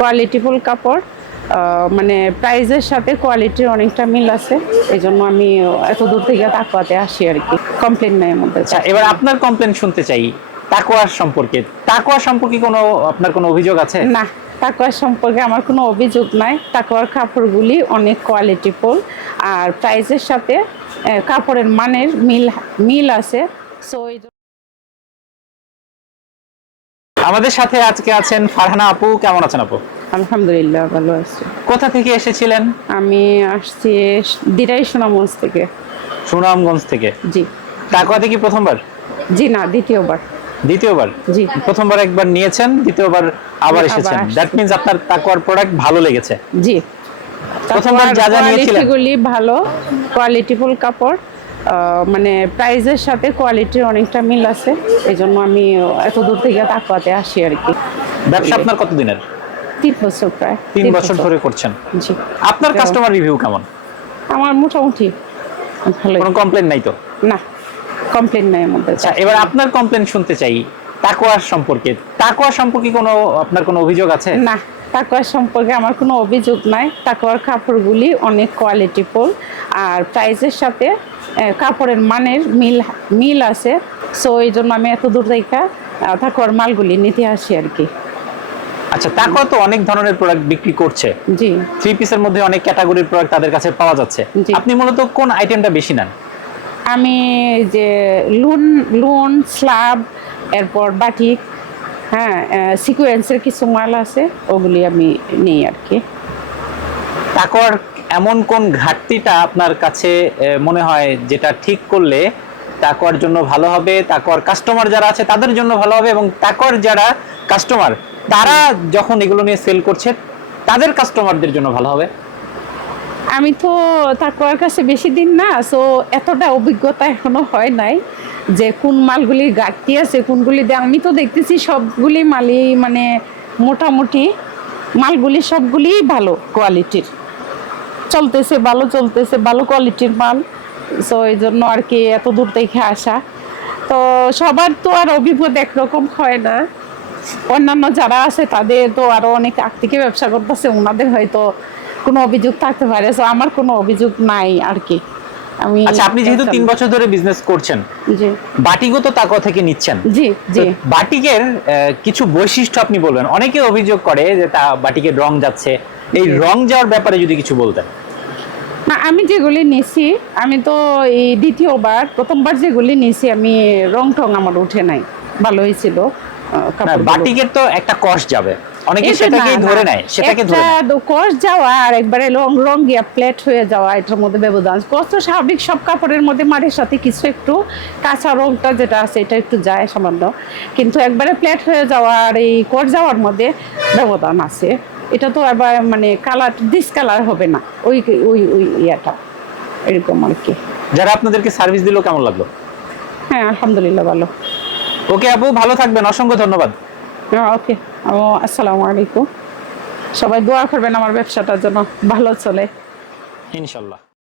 কোয়ালিটিফুল কাপড় মানে প্রাইজের সাথে কোয়ালিটির অনেকটা মিল আছে এই জন্য আমি এত দূর থেকে তাকুয়াতে আসি আর কি। কমপ্লেন নেই মধ্যে। আচ্ছা এবার আপনার কমপ্লেন শুনতে চাই তাকোয়ার সম্পর্কে। তাকোয়া সম্পর্কে কোনো আপনার কোনো অভিযোগ আছে? না তাকুয়ার সম্পর্কে আমার কোনো অভিযোগ নাই। তাকুয়ার কাপড়গুলি অনেক কোয়ালিটিফুল আর প্রাইজের সাথে কাপড়ের মানের মিল মিল আছে। সো আমাদের সাথে আজকে আছেন ফারহানা আপু। কেমন আছেন আপু? আলহামদুলিল্লাহ ভালো আছি। কোথা থেকে এসেছিলেন? আমি আসছি দিরাই সোনামগঞ্জ থেকে। সুনামগঞ্জ থেকে? জি। তাকোয়াতে কি প্রথমবার? জি না দ্বিতীয়বার। দ্বিতীয়বার? জি। প্রথমবার একবার নিয়েছেন দ্বিতীয়বার আবার এসেছেন। দ্যাট মিন্স আপনার তাকোয়ার প্রোডাক্ট ভালো লেগেছে। জি। প্রথমবার যা যা নিয়েছিলেন? ভালো। কোয়ালিটিফুল কাপড়। মানে প্রাইজের সাথে কোয়ালিটির অনেকটা মিল আছে। এই জন্য আমি এত দূর থেকে তাকুয়াতে আসি আর কি। ব্যবসা আপনার কত দিনের তিন বছর প্রায়। তিন বছর ধরে করছেন। জি। আপনার কাস্টমার রিভিউ কেমন? আমার মোটামুটি ভালো কোনো কমপ্লেন নাই তো? না কমপ্লেন নাই আমাদের আচ্ছা এবার আপনার কমপ্লেন শুনতে চাই তাকোয়ার সম্পর্কে। তাকোয়া সম্পর্কে কোনো আপনার কোনো অভিযোগ আছে? না তাকুয়ার সম্পর্কে আমার কোনো অভিযোগ নাই। তাকুয়ার কাপড়গুলি অনেক কোয়ালিটিফুল আর প্রাইজের সাথে কাপড়ের মানের মিল মিল আছে। সো এই জন্য আমি এত দূর থেকে আহ, তাকুয়ার মালগুলি নিতে আসি আর কি। আচ্ছা তাকোয়া তো অনেক ধরনের প্রোডাক্ট বিক্রি করছে। জি। থ্রি পিসের মধ্যে অনেক ক্যাটাগরির প্রোডাক্ট তাদের কাছে পাওয়া যাচ্ছে। আপনি মূলত কোন আইটেমটা বেশি নেন? আমি যে লুন লুন স্লাব এরপর বাটিক হ্যাঁ সিকুয়েন্সের কিছু মাল আছে ওগুলি আমি নিই আর কি। তাকোয়ার এমন কোন ঘাটতিটা আপনার কাছে মনে হয় যেটা ঠিক করলে তাকোয়ার জন্য ভালো হবে তাকোয়ার কাস্টমার যারা আছে তাদের জন্য ভালো হবে এবং তাকোয়ার যারা কাস্টমার তারা যখন এগুলো নিয়ে সেল করছে, তাদের কাস্টমারদের জন্য ভালো হবে? আমি তো তাকুয়ার কাছে বেশি দিন না সো এতটা অভিজ্ঞতা এখনও হয় নাই যে কোন মালগুলির ঘাটতি আছে, কোনগুলি আমি তো দেখতেছি সবগুলি মালই মানে মোটামুটি মালগুলি সবগুলি ভালো কোয়ালিটির চলতেছে, ভালো চলতেছে, ভালো কোয়ালিটির মাল। সো এই জন্য আর কি এত দূর থেকে আসা। তো সবার তো আর অভিজ্ঞতা একরকম হয় না। অন্যান্য যারা আছে, তাদের তো আরও অনেক আগ থেকে ব্যবসা করতেছে ওনাদের হয়তো কোনো অভিযোগ থাকতে পারে। তো আমার কোনো অভিযোগ নাই আর কি। আমি আচ্ছা আপনি যেহেতু তিন বছর ধরে বিজনেস করছেন জি। বাটিকও তো তাকোয়া থেকে নিচ্ছেন। জি জি। বাটিকের কিছু বৈশিষ্ট্য আপনি বলবেন। অনেকে অভিযোগ করে যে তা বাটিকের রং যাচ্ছে। এই রং যাওয়ার ব্যাপারে যদি কিছু বলতেন। না আমি যেগুলি নিছি আমি তো এই দ্বিতীয়বার প্রথমবার যেগুলি নিছি আমি রং টং আমার উঠে নাই। ভালো হয়েছিল আহ, বাটিকের তো একটা কষ যাবে। অনেকে সেটাকেই ধরে নেয় সেটাকে ধরে নেয়। যাওয়া আর একবারে রং গিয়া প্লেট হয়ে যাওয়া এটার মধ্যে ব্যবধান। তো স্বাভাবিক সব কাপড়ের মধ্যে মাটির সাথে কিছু একটু কাঁচা রংটা যেটা আছে এটা একটু যায় সামান্য। কিন্তু একবারে প্লেট হয়ে যাওয়া আর এই যাওয়ার মধ্যে ব্যবধান আছে। এটা তো আবার মানে কালার ডিসকালার হবে না। ওই ওই ওই ইয়েটা এরকম আর কি। যারা আপনাদেরকে সার্ভিস দিল কেমন লাগল? হ্যাঁ আলহামদুলিল্লাহ ভালো। ওকে আপু ভালো থাকবেন অসংখ্য ধন্যবাদ। ওকে। আসসালামু আলাইকুম। সবাই দোয়া করবেন আমার ব্যবসাটার জন্য। ভালো চলে। ইনশাল্লাহ।